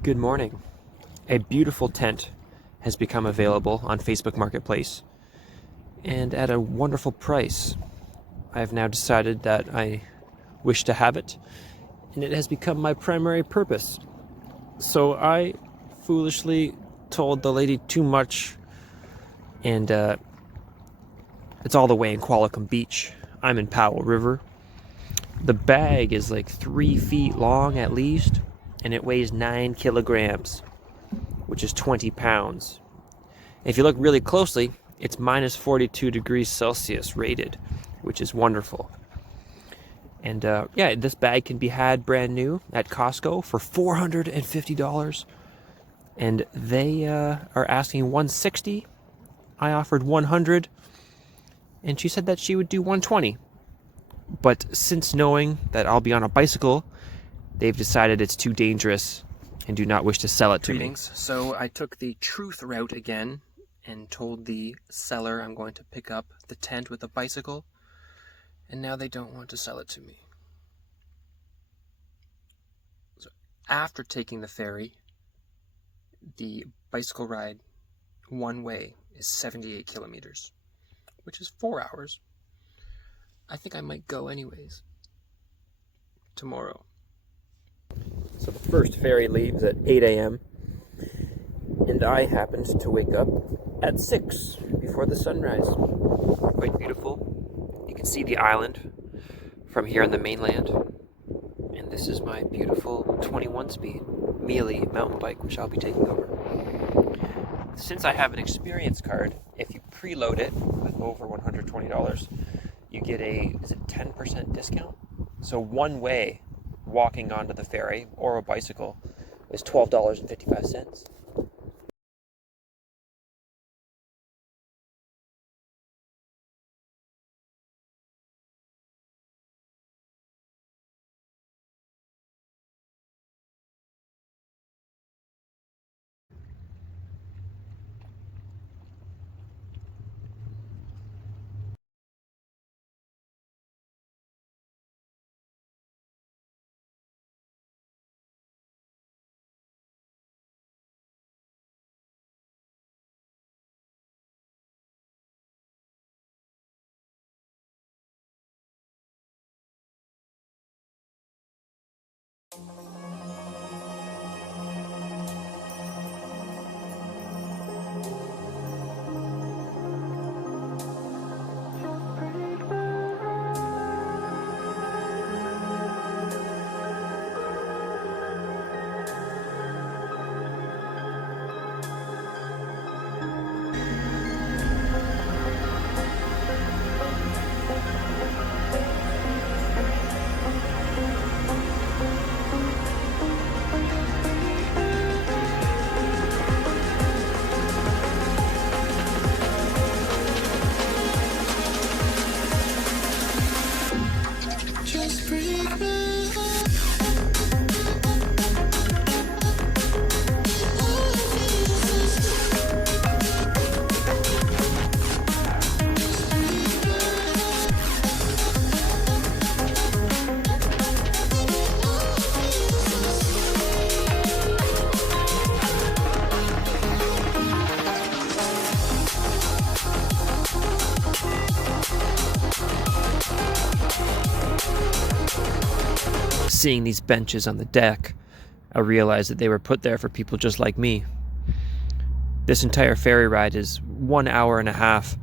Good morning. A beautiful tent has become available on Facebook Marketplace and at a wonderful price. I have now decided that I wish to have it, and it has become my primary purpose. So I foolishly told the lady too much, and it's all the way in Qualicum Beach. I'm in Powell River. The bag is like 3 feet long at least, and it weighs 9 kilograms, which is 20 pounds. If you look really closely, it's minus 42 degrees Celsius rated, which is wonderful. And yeah, this bag can be had brand new at Costco for $450. And they are asking $160. I offered $100, and she said that she would do $120. But since knowing that I'll be on a bicycle, they've decided it's too dangerous and do not wish to sell it to me. So I took the truth route again and told the seller I'm going to pick up the tent with a bicycle, and now they don't want to sell it to me. So after taking the ferry, the bicycle ride one way is 78 kilometers, which is 4 hours. I think I might go anyways tomorrow. So the first ferry leaves at 8 a.m. and I happened to wake up at 6 before the sunrise. Quite beautiful. You can see the island from here on the mainland. And this is my beautiful 21-speed Mealy mountain bike, which I'll be taking over. Since I have an experience card, if you preload it with over $120, you get a 10% discount? So one way walking onto the ferry or a bicycle is $12.55. Seeing these benches on the deck, I realized that they were put there for people just like me. This entire ferry ride is 1 hour and a half,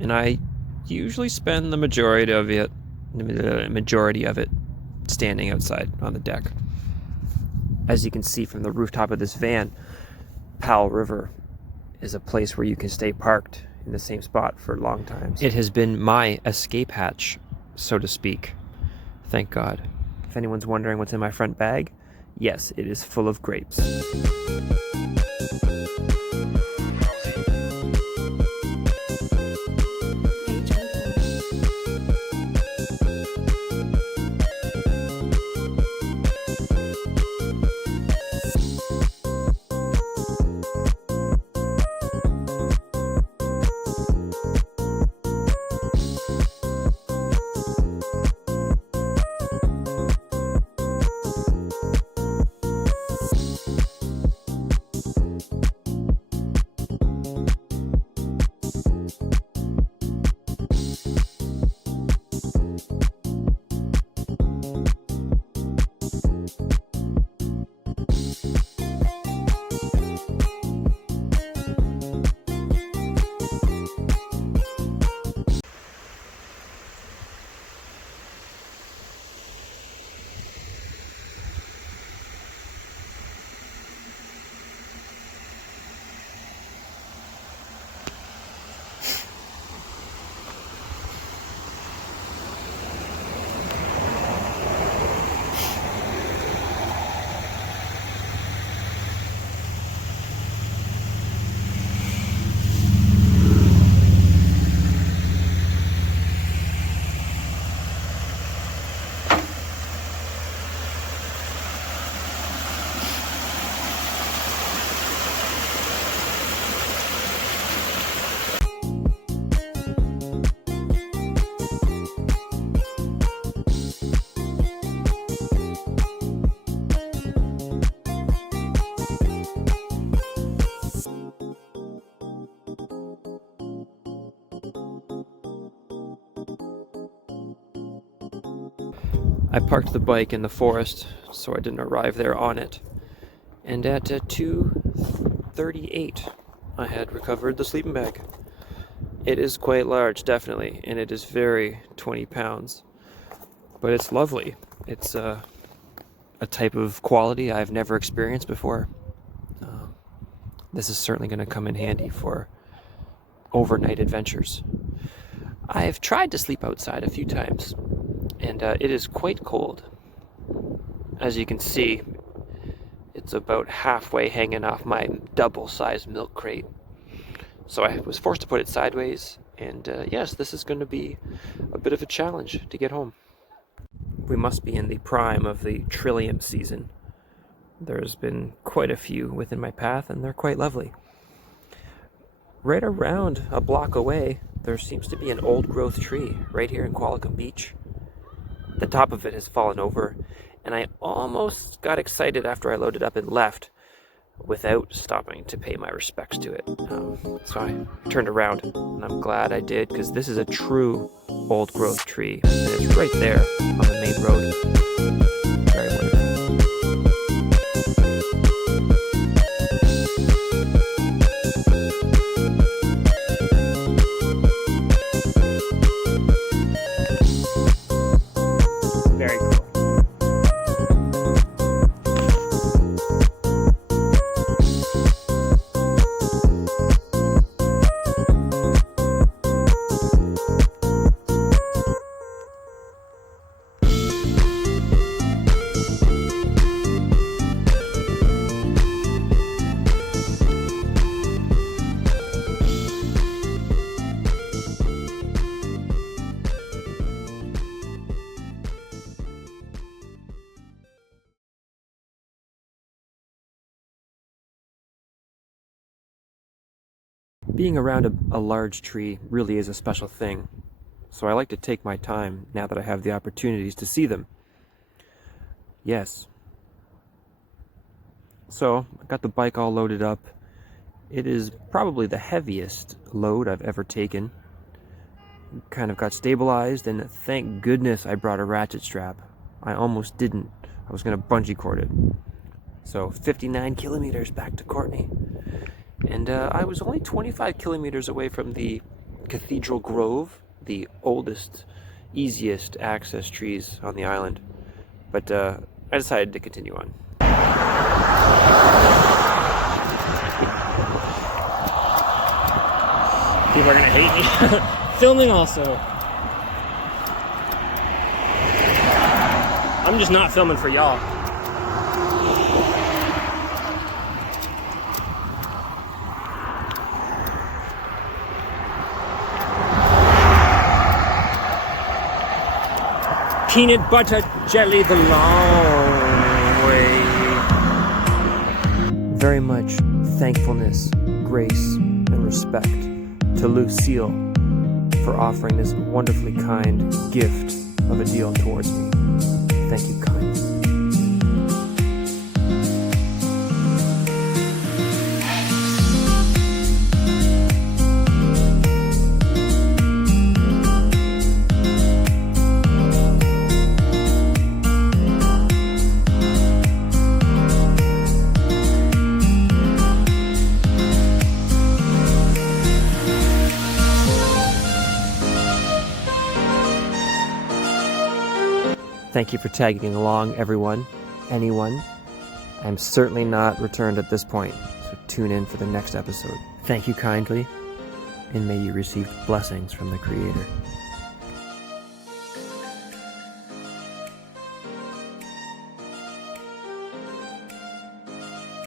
and I usually spend the majority of it standing outside on the deck. As you can see from the rooftop of this van, Powell River is a place where you can stay parked in the same spot for long times. It has been my escape hatch, so to speak. Thank God. If anyone's wondering what's in my front bag, yes, it is full of grapes. I parked the bike in the forest, so I didn't arrive there on it. And at 2:38, I had recovered the sleeping bag. It is quite large, definitely, and it is very 20 pounds. But it's lovely. It's a type of quality I've never experienced before. This is certainly going to come in handy for overnight adventures. I've tried to sleep outside a few times, and it is quite cold. As you can see, it's about halfway hanging off my double-sized milk crate. So I was forced to put it sideways, and yes, this is going to be a bit of a challenge to get home. We must be in the prime of the trillium season. There's been quite a few within my path, and they're quite lovely. Right around a block away, there seems to be an old-growth tree right here in Qualicum Beach. The top of it has fallen over, and I almost got excited after I loaded up and left without stopping to pay my respects to it. So I turned around, and I'm glad I did, because this is a true old-growth tree, and it's right there on the main road. Very wonderful. Very cool. Being around a large tree really is a special thing, so I like to take my time now that I have the opportunities to see them. Yes. So, I got the bike all loaded up. It is probably the heaviest load I've ever taken. Kind of got stabilized, and thank goodness I brought a ratchet strap. I almost didn't. I was going to bungee cord it. So, 59 kilometers back to Courtenay. And I was only 25 kilometers away from the Cathedral Grove, the oldest, easiest access trees on the island. But I decided to continue on. People are gonna hate me. Filming also. I'm just not filming for y'all. Peanut butter jelly the long way. Very much thankfulness, grace, and respect to Lucille for offering this wonderfully kind gift of a deal towards me. Thank you, kind. Thank you for tagging along, everyone, anyone. I'm certainly not returned at this point, so tune in for the next episode. Thank you kindly, and may you receive blessings from the Creator.